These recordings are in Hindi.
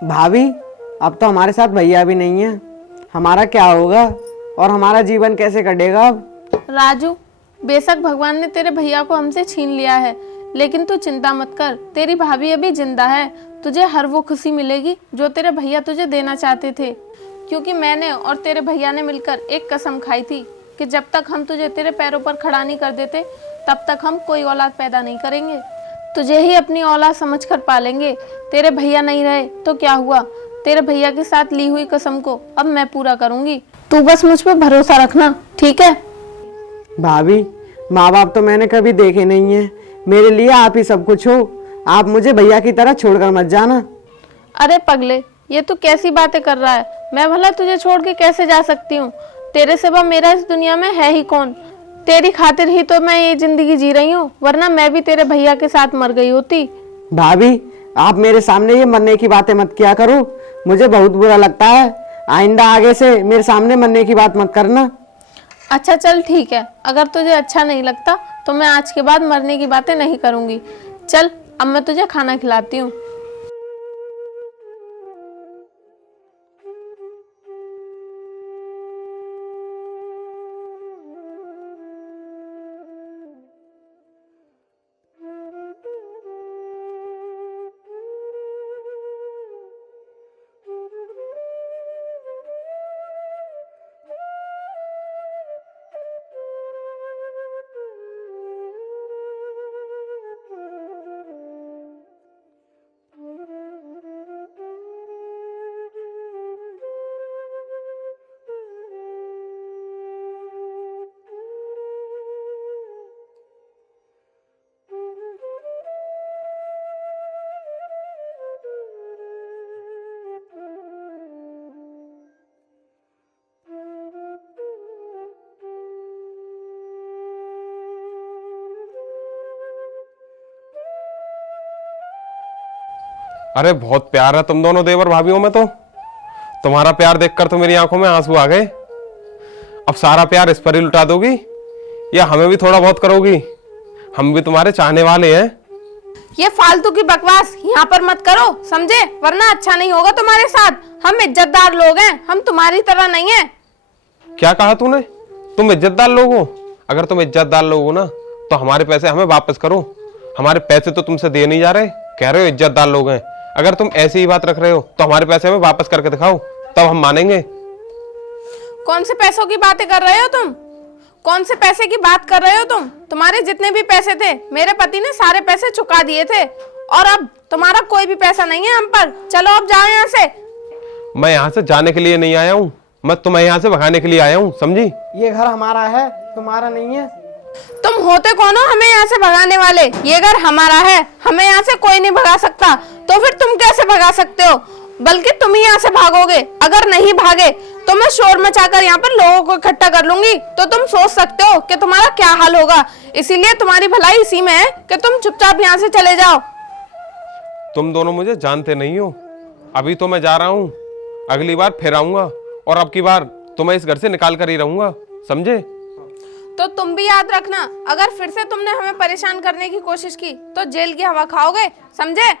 भाभी, अब तो हमारे साथ भैया भी नहीं है। हमारा क्या होगा और हमारा जीवन कैसे कटेगा अब? राजू, बेशक भगवान ने तेरे भैया को हमसे छीन लिया है, लेकिन तू चिंता मत कर, तेरी भाभी अभी जिंदा है। तुझे हर वो खुशी मिलेगी जो तेरे भैया तुझे देना चाहते थे, क्योंकि मैंने और तेरे भैया ने मिलकर एक कसम खाई थी कि जब तक हम तुझे तेरे पैरों पर खड़ा नहीं कर देते, तब तक हम कोई औलाद पैदा नहीं करेंगे। तुझे ही अपनी औलाद समझकर पालेंगे। तेरे भैया नहीं रहे तो क्या हुआ, तेरे भैया के साथ ली हुई कसम को अब मैं पूरा करूंगी। तू बस मुझ पर भरोसा रखना, ठीक है? भाभी, माँ बाप तो मैंने कभी देखे नहीं है। मेरे लिए आप ही सब कुछ हो। आप मुझे भैया की तरह छोड़कर मत जाना। अरे पगले, ये तू कैसी बातें कर रहा है? मैं भला तुझे छोड़ के कैसे जा सकती हूँ? तेरे सिवा मेरा इस दुनिया में है ही कौन? तेरी खातिर ही तो मैं ये जिंदगी जी रही हूँ, वरना मैं भी तेरे भैया के साथ मर गई होती। भाभी, आप मेरे सामने ये मरने की बातें मत किया करो। मुझे बहुत बुरा लगता है। आइंदा आगे से मेरे सामने मरने की बात मत करना। अच्छा चल ठीक है, अगर तुझे अच्छा नहीं लगता तो मैं आज के बाद मरने की बातें नहीं करूंगी। चल अब मैं तुझे खाना खिलाती हूँ। अरे बहुत प्यार है तुम दोनों देवर भाभीयों में। तो तुम्हारा प्यार देखकर तो मेरी आंखों में आंसू आ गए। अब सारा प्यार इस पर ही लुटा दोगी या हमें भी थोड़ा बहुत करोगी? हम भी तुम्हारे चाहने वाले हैं। ये फालतू की बकवास यहाँ पर मत करो, समझे? वरना अच्छा नहीं होगा तुम्हारे साथ। हम इज्जतदार लोग हैं, हम तुम्हारी तरह नहीं है। क्या कहा तूने? तुम इज्जतदार लोग हो? अगर तुम इज्जतदार लोग हो ना तो हमारे पैसे हमें वापस करो। हमारे पैसे तो तुमसे दे नहीं जा रहे, कह रहे हो इज्जतदार लोग हैं। अगर तुम ऐसी ही बात रख रहे हो तो हमारे पैसे हमें वापस करके दिखाओ, तब हम मानेंगे। कौन से पैसों की बातें कर रहे हो तुम? कौन से पैसे की बात कर रहे हो तुम? तुम्हारे जितने भी पैसे थे मेरे पति ने सारे पैसे चुका दिए थे, और अब तुम्हारा कोई भी पैसा नहीं है हम पर। चलो अब जाओ यहाँ से। मैं यहाँ से जाने के लिए नहीं आया हूँ, मैं तुम्हें यहाँ से भगाने के लिए आया हूँ, समझी? ये घर हमारा है, तुम्हारा नहीं है। तुम होते कौन हो हमें यहाँ से भगाने वाले? ये घर हमारा है, हमें यहाँ से कोई नहीं भगा सकता। तो फिर तुम कैसे भगा सकते हो? बल्कि तुम ही यहाँ से भागोगे। अगर नहीं भागे तो मैं शोर मचाकर यहाँ पर लोगों को इकट्ठा कर लूंगी, तो तुम सोच सकते हो कि तुम्हारा क्या हाल होगा। इसीलिए तुम्हारी भलाई इसी में है कि तुम चुपचाप यहाँ से चले जाओ। तुम दोनों मुझे जानते नहीं हो। अभी तो मैं जा रहा हूँ, अगली बार फिर आऊंगा और अब की बार तो मैं इस घर से निकाल कर ही रहूंगा, समझे? तो तुम भी याद रखना, अगर फिर से तुमने हमें परेशान करने की कोशिश की तो जेल की हवा खाओगे, समझे?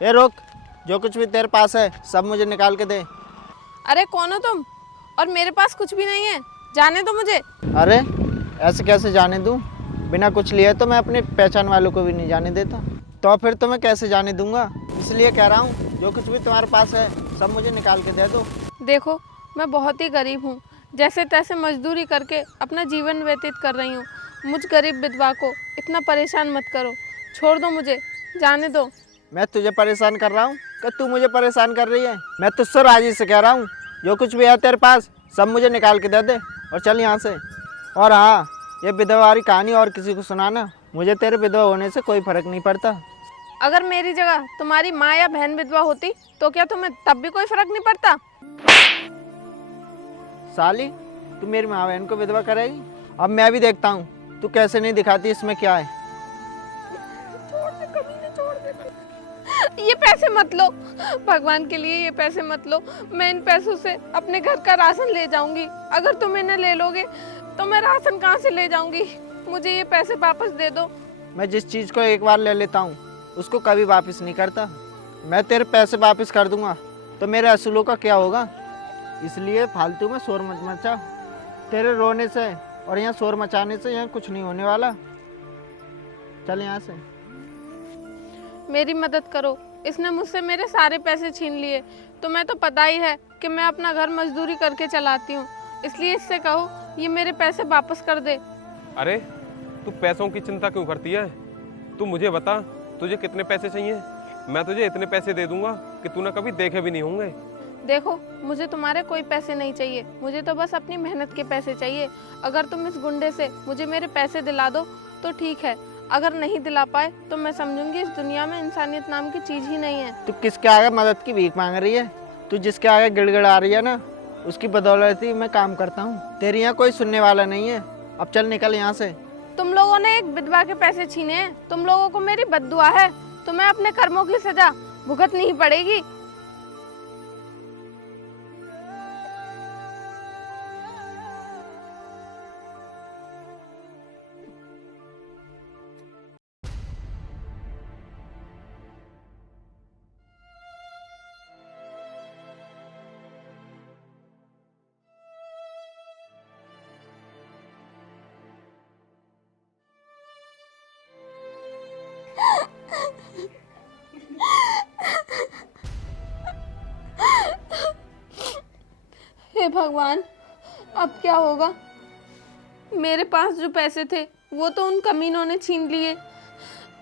ए रोक, जो कुछ भी तेरे पास है सब मुझे निकाल के दे। अरे कौन हो तुम? और मेरे पास कुछ भी नहीं है, जाने दो मुझे। अरे ऐसे कैसे जाने दूँ? बिना कुछ लिए तो मैं अपनी पहचान वालों को भी नहीं जाने देता। तो फिर तो मैं कैसे जाने दूंगा? इसलिए कह रहा हूँ जो कुछ भी तुम्हारे पास है सब मुझे निकाल के दे दो। देखो मैं बहुत ही गरीब हूँ, जैसे तैसे मजदूरी करके अपना जीवन व्यतीत कर रही हूँ। मुझ गरीब विधवा को इतना परेशान मत करो, छोड़ दो मुझे, जाने दो। मैं तुझे परेशान कर रहा हूँ कि तू मुझे परेशान कर रही है? मैं तुझसे राजी से कह रहा हूँ जो कुछ भी है तेरे पास सब मुझे निकाल के दे दे और चल यहाँ से। और हाँ, ये विधवा वाली कहानी और किसी को सुनाना, मुझे तेरे विधवा होने से कोई फर्क नहीं पड़ता। अगर मेरी जगह तुम्हारी माँ या बहन विधवा होती तो क्या तुम्हें तब भी कोई फर्क नहीं पड़ता? साली, तू मेरी माँ बहन को विधवा करेगी? अब मैं भी देखता हूँ तू कैसे नहीं दिखाती इसमें क्या है। ये पैसे मत लो, भगवान के लिए ये पैसे मत लो। मैं इन पैसों से अपने घर का राशन ले जाऊंगी। अगर तुम इन्हें ले लोगे तो मैं राशन कहाँ से ले जाऊंगी? मुझे ये पैसे वापस दे दो। मैं जिस चीज़ को एक बार ले लेता हूँ उसको कभी वापस नहीं करता। मैं तेरे पैसे वापस कर दूंगा तो मेरे असूलों का क्या होगा? इसलिए फालतू में शोर मत मचा। तेरे रोने से और यहाँ शोर मचाने से यहाँ कुछ नहीं होने वाला। चल यहाँ से। मेरी मदद करो, इसने मुझसे मेरे सारे पैसे छीन लिए। तुम्हें तो पता ही है कि मैं अपना घर मजदूरी करके चलाती हूँ, इसलिए इससे कहो ये मेरे पैसे वापस कर दे। अरे तू पैसों की चिंता क्यों करती है? तू मुझे बता, तुझे कितने पैसे चाहिए? मैं तुझे इतने पैसे दे दूंगा कि तूने कभी देखे भी नहीं होंगे। देखो मुझे तुम्हारे कोई पैसे नहीं चाहिए, मुझे तो बस अपनी मेहनत के पैसे चाहिए। अगर तुम इस गुंडे से मुझे मेरे पैसे दिला दो तो ठीक है, अगर नहीं दिला पाए तो मैं समझूंगी इस दुनिया में इंसानियत नाम की चीज ही नहीं है। तू किसके आगे मदद की भीख मांग रही है? तू जिसके आगे गिड़गिड़ा रही है ना, उसकी बदौलत ही मैं काम करता हूँ। तेरी यहाँ कोई सुनने वाला नहीं है। अब चल निकल यहाँ से। तुम लोगों ने एक विधवा के पैसे छीने हैं, तुम लोगों को मेरी बद्दुआ है। तुम्हें अपने कर्मों की सजा भुगतनी ही पड़ेगी। हे भगवान, अब क्या होगा? मेरे पास जो पैसे थे वो तो उन कमीनों ने छीन लिए।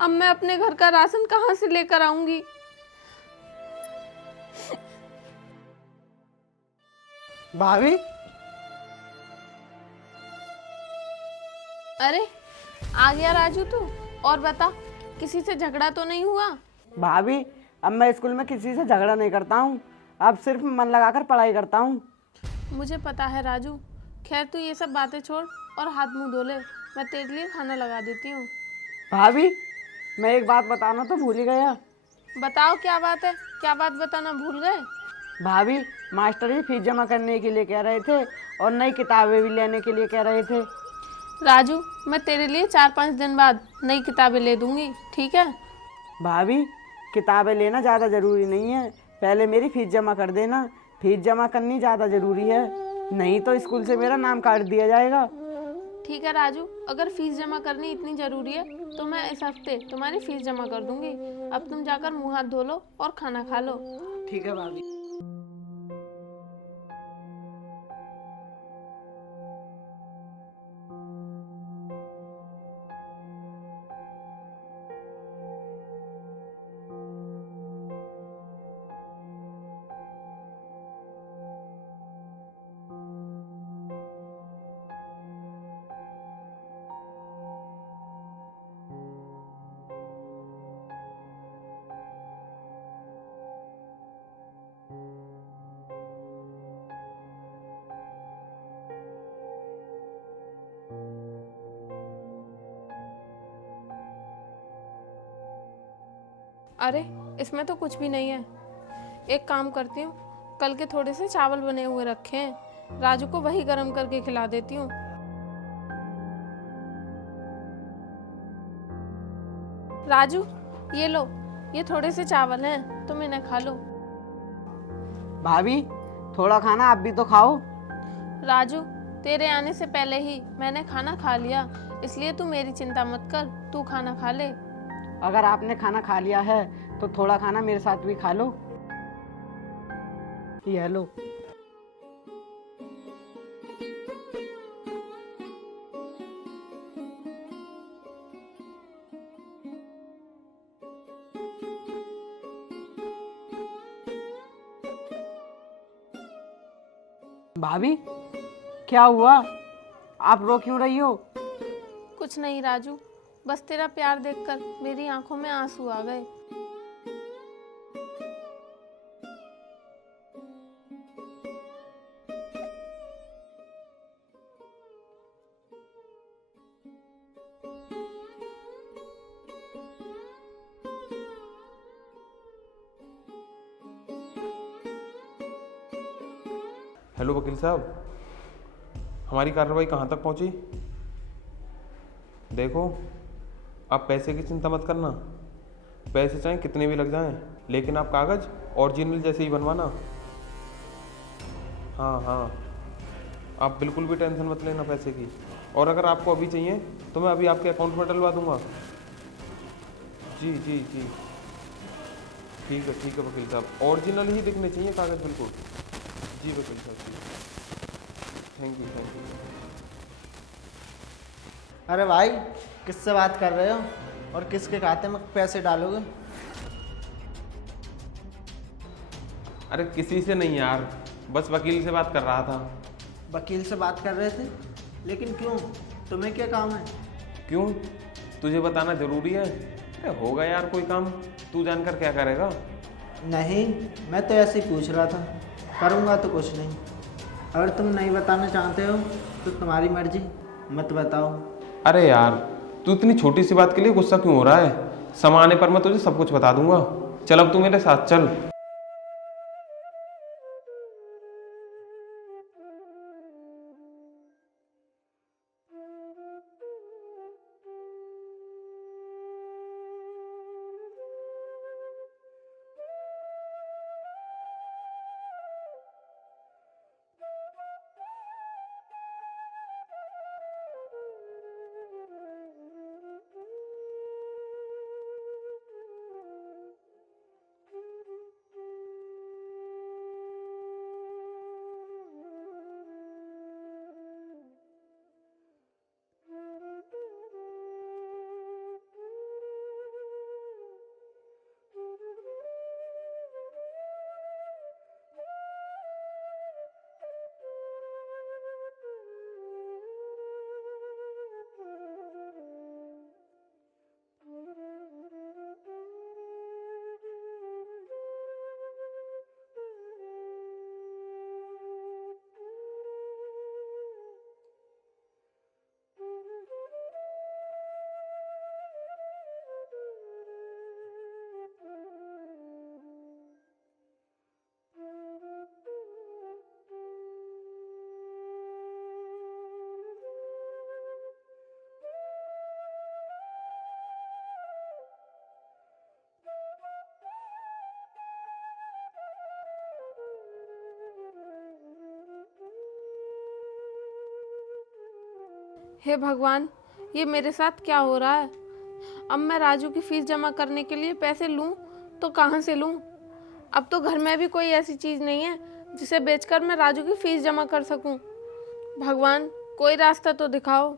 अब मैं अपने घर का राशन कहाँ से लेकर आऊंगी? भाभी, अरे आ गया राजू तू। और बता, किसी से झगड़ा तो नहीं हुआ? भाभी अब मैं स्कूल में किसी से झगड़ा नहीं करता हूँ, अब सिर्फ मन लगाकर पढ़ाई करता हूँ। मुझे पता है राजू। खैर तू ये सब बातें छोड़ और हाथ मुंह धो ले, मैं तेरे लिए खाना लगा देती हूँ। भाभी मैं एक बात बताना तो भूल ही गया। बताओ क्या बात है? क्या बात बताना भूल गए? भाभी मास्टर जी फीस जमा करने के लिए कह रहे थे और नई किताबें भी लेने के लिए कह रहे थे। राजू मैं तेरे लिए 4-5 दिन बाद नई किताबें ले दूंगी, ठीक है? भाभी किताबें लेना ज़्यादा ज़रूरी नहीं है, पहले मेरी फीस जमा कर देना। फीस जमा करनी ज़्यादा ज़रूरी है, नहीं तो स्कूल से मेरा नाम काट दिया जाएगा। ठीक है राजू, अगर फीस जमा करनी इतनी ज़रूरी है तो मैं इस हफ्ते तुम्हारी फीस जमा कर दूंगी। अब तुम जाकर मुंह हाथ धो लो और खाना खा लो। ठीक है भाभी। अरे इसमें तो कुछ भी नहीं है। एक काम करती हूँ, कल के थोड़े से चावल बने हुए रखे हैं, राजू को वही गरम करके खिला देती हूँ। राजू ये लो, ये थोड़े से चावल हैं, तुम इन्हें खा लो। भाभी थोड़ा खाना आप भी तो खाओ। राजू, तेरे आने से पहले ही मैंने खाना खा लिया, इसलिए तू मेरी चिंता मत कर, तू खाना खा ले। अगर आपने खाना खा लिया है तो थोड़ा खाना मेरे साथ भी खा लो। ये लो। भाभी क्या हुआ, आप रो क्यों रही हो? कुछ नहीं राजू, बस तेरा प्यार देखकर मेरी आंखों में आंसू आ गए। हेलो वकील साहब, हमारी कार्रवाई कहाँ तक पहुँची? देखो, आप पैसे की चिंता मत करना, पैसे चाहे कितने भी लग जाएं, लेकिन आप कागज़ ओरिजिनल जैसे ही बनवाना। हाँ हाँ, आप बिल्कुल भी टेंशन मत लेना पैसे की। और अगर आपको अभी चाहिए तो मैं अभी आपके अकाउंट में डलवा दूंगा। जी जी जी, ठीक है वकील साहब, ओरिजिनल ही दिखने चाहिए कागज़ बिल्कुल। जी वकील साहब जी, थैंक यू। अरे भाई, किससे बात कर रहे हो और किसके खाते में पैसे डालोगे? अरे किसी से नहीं यार, बस वकील से बात कर रहा था। वकील से बात कर रहे थे, लेकिन क्यों? तुम्हें क्या काम है? क्यों, तुझे बताना जरूरी है? अरे होगा यार कोई काम, तू जानकर क्या करेगा? नहीं, मैं तो ऐसे ही पूछ रहा था, करूँगा तो कुछ नहीं। अगर तुम नहीं बताना चाहते हो तो तुम्हारी मर्जी, मत बताओ। अरे यार, तू इतनी छोटी सी बात के लिए गुस्सा क्यों हो रहा है? समय आने पर मैं तुझे सब कुछ बता दूंगा। चल अब तू मेरे साथ चल। हे भगवान, ये मेरे साथ क्या हो रहा है? अब मैं राजू की फीस जमा करने के लिए पैसे लूं तो कहाँ से लूं? अब तो घर में भी कोई ऐसी चीज़ नहीं है जिसे बेचकर मैं राजू की फीस जमा कर सकूं। भगवान, कोई रास्ता तो दिखाओ।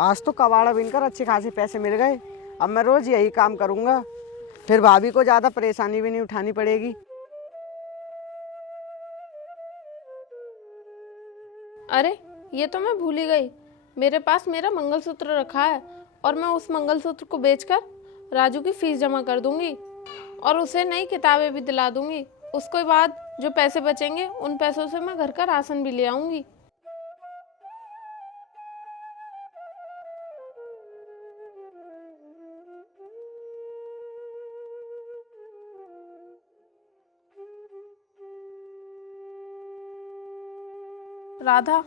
आज तो कबाड़ा बिनकर अच्छे खासे पैसे मिल गए। अब मैं रोज यही काम करूँगा, फिर भाभी को ज़्यादा परेशानी भी नहीं उठानी पड़ेगी। अरे, ये तो मैं भूल ही गई, मेरे पास मेरा मंगलसूत्र रखा है और मैं उस मंगलसूत्र को बेचकर राजू की फीस जमा कर दूंगी और उसे नई किताबें भी दिला दूंगी। उसके बाद जो पैसे बचेंगे उन पैसों से मैं घर का राशन भी ले आऊंगी। राधा,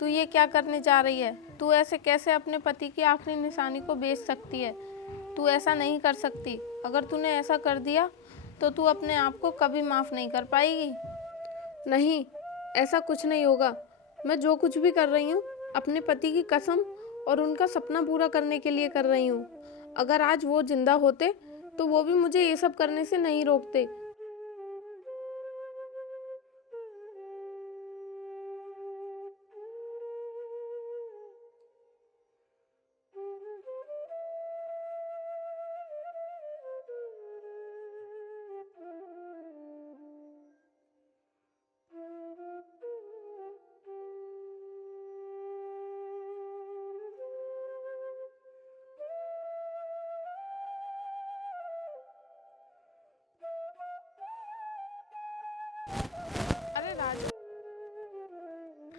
तू ये क्या करने जा रही है? तू ऐसे कैसे अपने पति की आखिरी निशानी को बेच सकती है? तू ऐसा नहीं कर सकती। अगर तूने ऐसा कर दिया तो तू अपने आप को कभी माफ़ नहीं कर पाएगी। नहीं, ऐसा कुछ नहीं होगा। मैं जो कुछ भी कर रही हूँ अपने पति की कसम और उनका सपना पूरा करने के लिए कर रही हूँ। अगर आज वो जिंदा होते तो वो भी मुझे ये सब करने से नहीं रोकते। अरे राजू,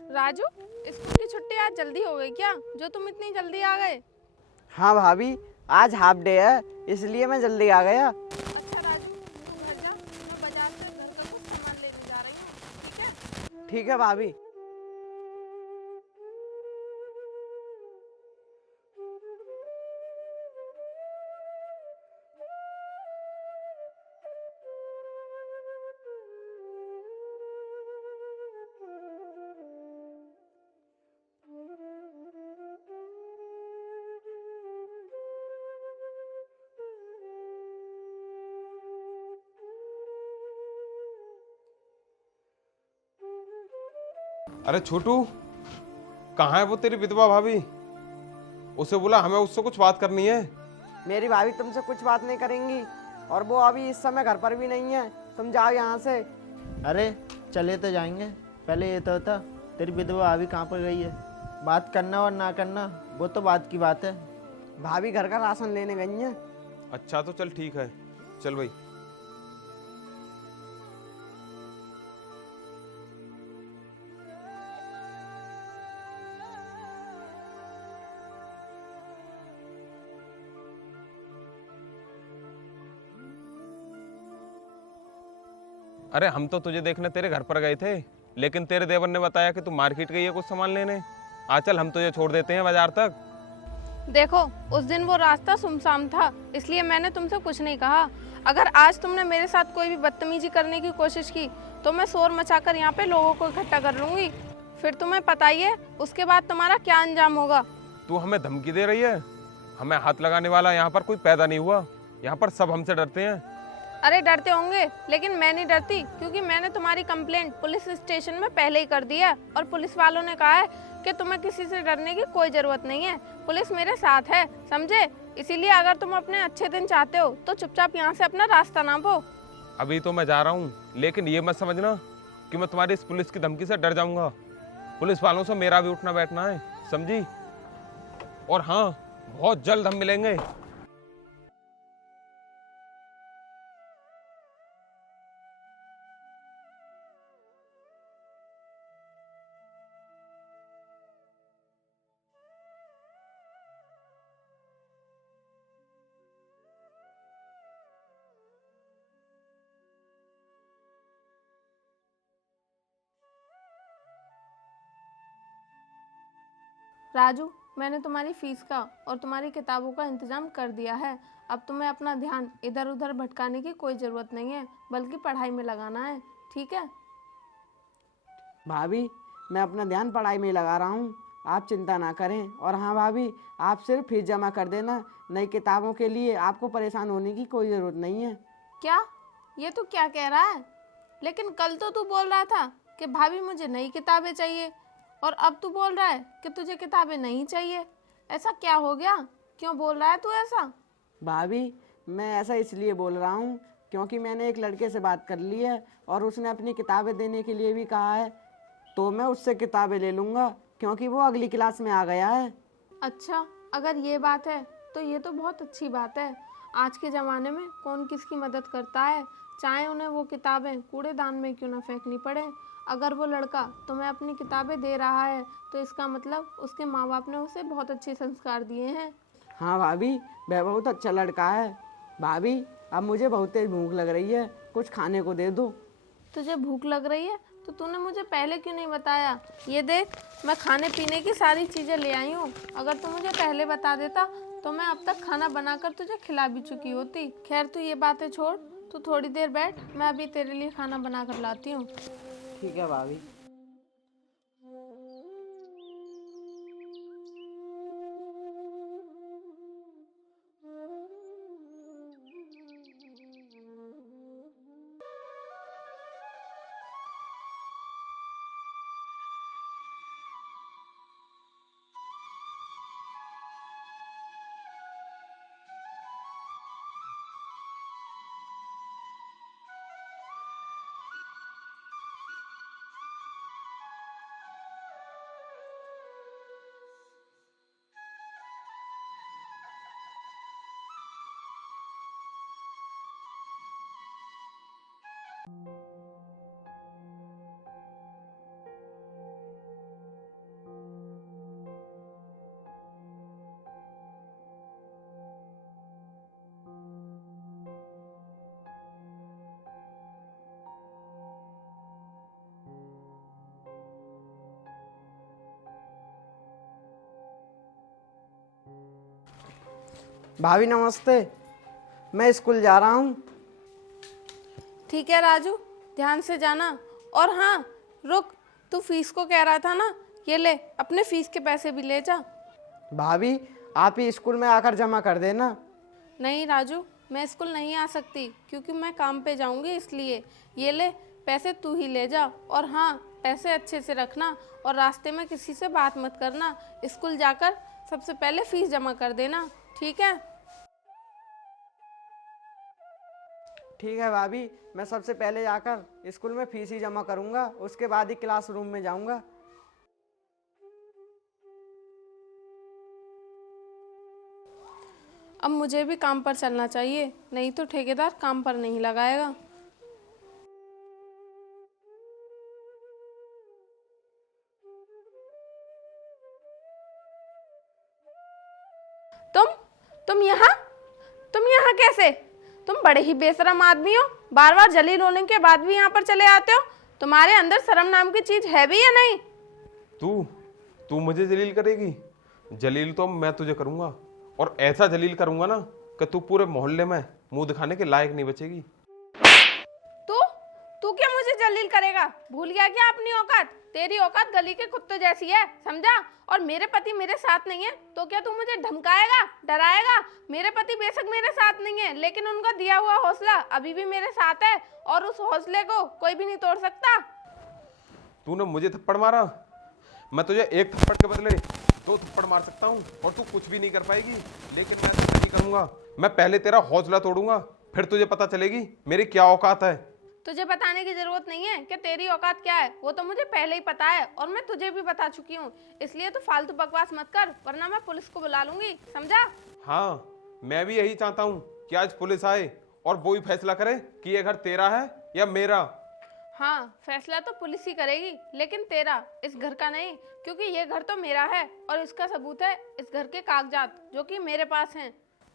राजू, स्कूल की छुट्टी आज जल्दी हो गई क्या, जो तुम इतनी जल्दी आ गए? हाँ भाभी, आज हाफ डे है इसलिए मैं जल्दी आ गया। अच्छा राजू, तू घर जा, मैं बाजार से घर का कुछ सामान लेने जा रही हूँ, ठीक है? ठीक है भाभी। अरे छोटू, कहाँ है वो तेरी विधवा भाभी? उसे बोला, हमें उससे कुछ बात करनी है। मेरी भाभी तुमसे कुछ बात नहीं करेंगी और वो अभी इस समय घर पर भी नहीं है। तुम जाओ यहाँ से। अरे चले तो जाएंगे, पहले ये तो बता तेरी विधवा अभी कहाँ पर गई है? बात करना और ना करना वो तो बात की बात है। भाभी घर का राशन लेने गई हैं। अच्छा तो चल ठीक है, चल भाई। अरे हम तो तुझे देखने तेरे घर पर गए थे, लेकिन तेरे देवर ने बताया कि तू मार्केट गई है कुछ सामान लेने। आ चल, हम तुझे छोड़ देते हैं बाजार तक। देखो, उस दिन वो रास्ता सुनसान था, इसलिए मैंने तुमसे कुछ नहीं कहा। अगर आज तुमने मेरे साथ कोई भी बदतमीजी करने की कोशिश की तो मैं शोर मचाकर यहाँ पे लोगों को इकट्ठा कर लूंगी। फिर तुम्हें पता ही है उसके बाद तुम्हारा क्या अंजाम होगा। तू हमें धमकी दे रही है? हमें हाथ लगाने वाला यहाँ पर कोई पैदा नहीं हुआ। यहाँ पर सब हमसे डरते हैं। अरे डरते होंगे, लेकिन मैं नहीं डरती, क्योंकि मैंने तुम्हारी कंप्लेंट पुलिस स्टेशन में पहले ही कर दी है और पुलिस वालों ने कहा है कि तुम्हें किसी से डरने की कोई जरूरत नहीं है। पुलिस मेरे साथ है, समझे? इसीलिए अगर तुम अपने अच्छे दिन चाहते हो तो चुपचाप यहाँ से अपना रास्ता नापो। अभी तो मैं जा रहा हूँ, लेकिन ये मत समझना कि मैं तुम्हारी इस पुलिस की धमकी से डर जाऊंगा। पुलिस वालों से मेरा भी उठना बैठना है, समझी? और हाँ, बहुत जल्द हम मिलेंगे। राजू, मैंने तुम्हारी फीस का और तुम्हारी किताबों का इंतजाम कर दिया है। अब तुम्हें अपना ध्यान इधर उधर भटकाने की कोई ज़रूरत नहीं है, बल्कि पढ़ाई में लगाना है, ठीक है? भाभी, मैं अपना ध्यान पढ़ाई में लगा रहा हूँ, आप चिंता ना करें। और हाँ भाभी, आप सिर्फ फीस जमा कर देना। नई किताबों के लिए आपको परेशान होने की कोई ज़रूरत नहीं है। क्या? ये तू क्या कह रहा है? लेकिन कल तो तू बोल रहा था कि भाभी मुझे नई किताबें चाहिए, और अब तू बोल रहा है कि तुझे किताबें नहीं चाहिए। ऐसा क्या हो गया? क्यों बोल रहा है तू ऐसा? भाभी, मैं ऐसा इसलिए बोल रहा हूँ क्योंकि मैंने एक लड़के से बात कर ली है और उसने अपनी किताबें देने के लिए भी कहा है, तो मैं उससे किताबें ले लूँगा क्योंकि वो अगली क्लास में आ गया है। अच्छा, अगर ये बात है तो ये तो बहुत अच्छी बात है। आज के ज़माने में कौन किसकी मदद करता है, चाहे उन्हें वो किताबें कूड़ेदान में क्यों ना फेंकनी पड़े। अगर वो लड़का तुम्हें अपनी किताबें दे रहा है तो इसका मतलब उसके माँ बाप ने उसे बहुत अच्छे संस्कार दिए हैं। हाँ भाभी, वह बहुत अच्छा लड़का है। भाभी, अब मुझे बहुत तेज भूख लग रही है, कुछ खाने को दे दो। तुझे भूख लग रही है तो तूने मुझे पहले क्यों नहीं बताया? ये देख, मैं खाने पीने की सारी चीज़ें ले आई हूँ। अगर तू मुझे पहले बता देता तो मैं अब तक खाना बनाकर तुझे खिला भी चुकी होती। खैर तू ये बातें छोड़, तू थोड़ी देर बैठ, मैं अभी तेरे लिए खाना बना कर लाती हूँ। ठीक है भाभी। भाभी नमस्ते, मैं स्कूल जा रहा हूँ। ठीक है राजू, ध्यान से जाना। और हाँ रुक, तू फीस को कह रहा था ना, ये ले, अपने फीस के पैसे भी ले जा। भाभी आप ही स्कूल में आकर जमा कर देना। नहीं राजू, मैं स्कूल नहीं आ सकती क्योंकि मैं काम पे जाऊंगी, इसलिए ये ले, पैसे तू ही ले जा। और हाँ, पैसे अच्छे से रखना और रास्ते में किसी से बात मत करना। स्कूल जाकर सबसे पहले फीस जमा कर देना, ठीक है? ठीक है भाभी, मैं सबसे पहले जाकर स्कूल में फीस ही जमा करूँगा, उसके बाद ही क्लासरूम में जाऊँगा। अब मुझे भी काम पर चलना चाहिए, नहीं तो ठेकेदार काम पर नहीं लगाएगा। तुम यहाँ कैसे? तुम बड़े ही बेशरम आदमी हो, बार बार जलील होने के बाद भी यहाँ पर चले आते हो। तुम्हारे अंदर शर्म नाम की चीज है भी या नहीं? तू मुझे जलील करेगी? जलील तो मैं तुझे करूंगा, और ऐसा जलील करूंगा ना कि तू पूरे मोहल्ले में मुंह दिखाने के लायक नहीं बचेगी। तू क्या मुझे जलील करेगा? भूल गया क्या अपनी औकात? तेरी औकात गली के कुत्ते जैसी है, समझा? और मेरे पति मेरे साथ नहीं है तो क्या तू मुझे धमकाएगा, डराएगा? मेरे पति बेशक मेरे साथ नहीं है, लेकिन उनका दिया हुआ हौसला अभी भी मेरे साथ है, और उस हौसले को कोई भी नहीं तोड़ सकता। तूने मुझे थप्पड़ मारा, मैं तुझे एक थप्पड़ के बदले 2 थप्पड़ मार सकता हूँ और तू कुछ भी नहीं कर पाएगी। लेकिन मैं कुछ नहीं करूंगा, मैं पहले तेरा हौसला तोड़ूंगा, फिर तुझे पता चलेगी मेरी क्या औकात है। तुझे बताने की जरूरत नहीं है कि तेरी औकात क्या है, वो तो मुझे पहले ही पता है, और मैं तुझे भी बता चुकी हूँ। इसलिए तो फालतू बकवास मत कर, वरना मैं पुलिस को बुला लूंगी, समझा? हाँ, मैं भी यही चाहता हूँ कि आज पुलिस आए और वो ही फैसला करे कि ये घर तेरा है या मेरा। हाँ, फैसला तो पुलिस ही करेगी, लेकिन तेरा, इस घर का नहीं, क्योंकि ये घर तो मेरा है और इसका सबूत है इस घर के कागजात जो कि मेरे पास हैं।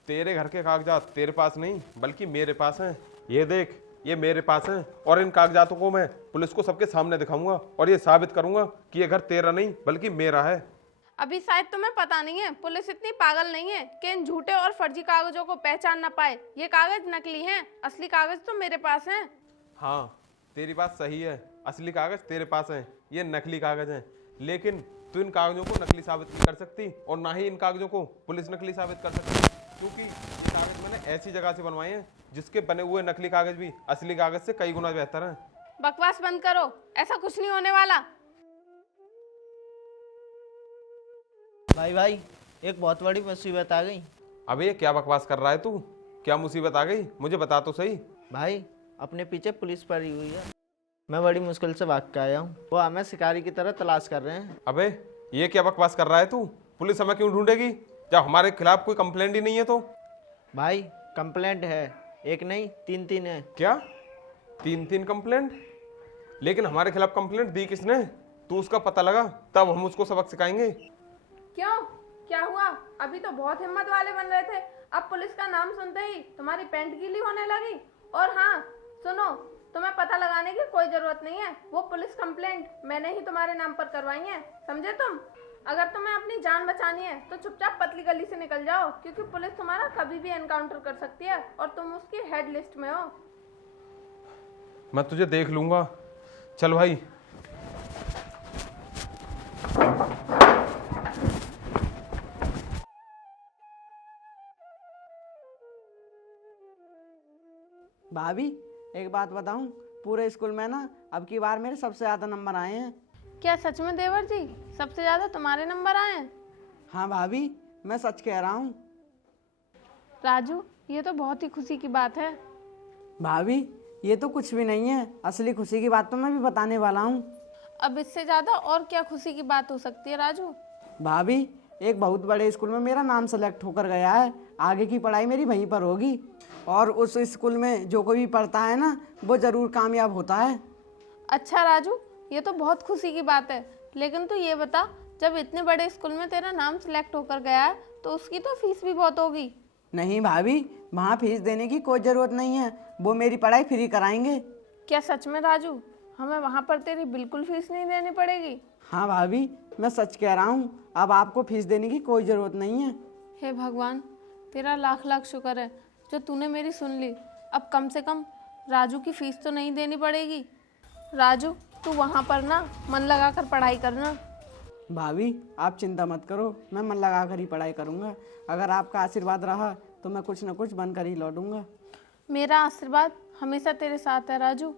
तेरे घर के कागजात तेरे पास नहीं बल्कि मेरे पास हैं। ये देख, ये मेरे पास हैं, और इन कागजातों को मैं पुलिस को सबके सामने दिखाऊंगा और ये साबित करूंगा कि ये घर तेरा नहीं बल्कि मेरा है। अभी शायद तुम्हें पता नहीं है, पुलिस इतनी पागल नहीं है कि इन झूठे और फर्जी कागजों को पहचान ना पाए। ये कागज नकली हैं, असली कागज तो मेरे पास हैं। हाँ, तेरी बात सही है, असली कागज तेरे पास हैं, ये नकली कागज हैं। लेकिन तू इन कागजों को नकली साबित नहीं कर सकती, और ना ही इन कागजों को पुलिस नकली साबित कर सकती, क्योंकि ये कागज मैंने ऐसी जगह से बनवाए हैं जिसके बने हुए नकली कागज भी असली कागज से कई गुना बेहतर हैं। बकवास बंद करो, ऐसा कुछ नहीं होने वाला। भाई एक बहुत बड़ी मुसीबत आ गई। अबे ये क्या बकवास कर रहा है तू? क्या मुसीबत आ गई? मुझे बता तो सही। भाई अपने पीछे पुलिस पड़ी हुई है, मैं बड़ी मुश्किल से भाग के आया हूँ, वो हमें शिकारी की तरह तलाश कर रहे हैं। अबे ये क्या बकवास कर रहा है तू? पुलिस हमें क्यों ढूंढेगी जब हमारे खिलाफ कोई कंप्लेंट ही नहीं है? तो भाई कंप्लेंट है, एक नहीं 3 है। क्या 3 कंप्लेंट? लेकिन हमारे खिलाफ कंप्लेंट दी किसने? तू उसका पता लगा, तब हम उसको सबक सिखाएंगे। क्यों, क्या हुआ? अभी तो बहुत हिम्मत वाले बन रहे थे, अब पुलिस का नाम सुनते ही तुम्हारी पैंट गीली होने लगी। और हाँ सुनो, तुम्हें पता लगाने की कोई जरूरत नहीं है। वो पुलिस कंप्लेंट मैंने ही तुम्हारे नाम पर करवाई है, समझे तुम? अगर तुम्हें अपनी जान बचानी है तो चुपचाप पतली गली से निकल जाओ, क्योंकि पुलिस तुम्हारा कभी भी एनकाउंटर कर सकती है और तुम उसकी हेड लिस्ट में हो। मैं तुझे देख लूंगा। चल भाई। भाभी एक बात बताऊं, पूरे स्कूल में ना अब की बार मेरे सबसे ज्यादा नंबर आए हैं। क्या सच में देवर जी, सबसे ज्यादा तुम्हारे नंबर आए हैं? हाँ भाभी, मैं सच कह रहा हूँ। राजू, ये तो बहुत ही खुशी की बात है। भाभी ये तो कुछ भी नहीं है, असली खुशी की बात तो मैं भी बताने वाला हूँ। अब इससे ज्यादा और क्या खुशी की बात हो सकती है राजू? भाभी एक बहुत बड़े स्कूल में मेरा नाम सेलेक्ट होकर गया है, आगे की पढ़ाई मेरी वहीं पर होगी और उस स्कूल में जो कोई भी पढ़ता है ना वो जरूर कामयाब होता है। अच्छा राजू, ये तो बहुत खुशी की बात है, लेकिन तू ये बता, जब इतने बड़े स्कूल में तेरा नाम सिलेक्ट होकर गया है तो उसकी तो फीस भी बहुत होगी। नहीं भाभी, वहाँ फीस देने की कोई ज़रूरत नहीं है, वो मेरी पढ़ाई फ्री कराएंगे। क्या सच में राजू? हमें वहाँ पर तेरी बिल्कुल फीस नहीं देनी पड़ेगी? हाँ भाभी, मैं सच कह रहा हूँ, अब आपको फीस देने की कोई ज़रूरत नहीं है। हे भगवान, तेरा लाख लाख शुक्र है जो तूने मेरी सुन ली। अब कम से कम राजू की फीस तो नहीं देनी पड़ेगी। राजू, तू वहाँ पर ना मन लगा कर पढ़ाई करना। भाभी आप चिंता मत करो, मैं मन लगा कर ही पढ़ाई करूँगा। अगर आपका आशीर्वाद रहा तो मैं कुछ न कुछ बनकर ही लौटूंगा। मेरा आशीर्वाद हमेशा तेरे साथ है राजू।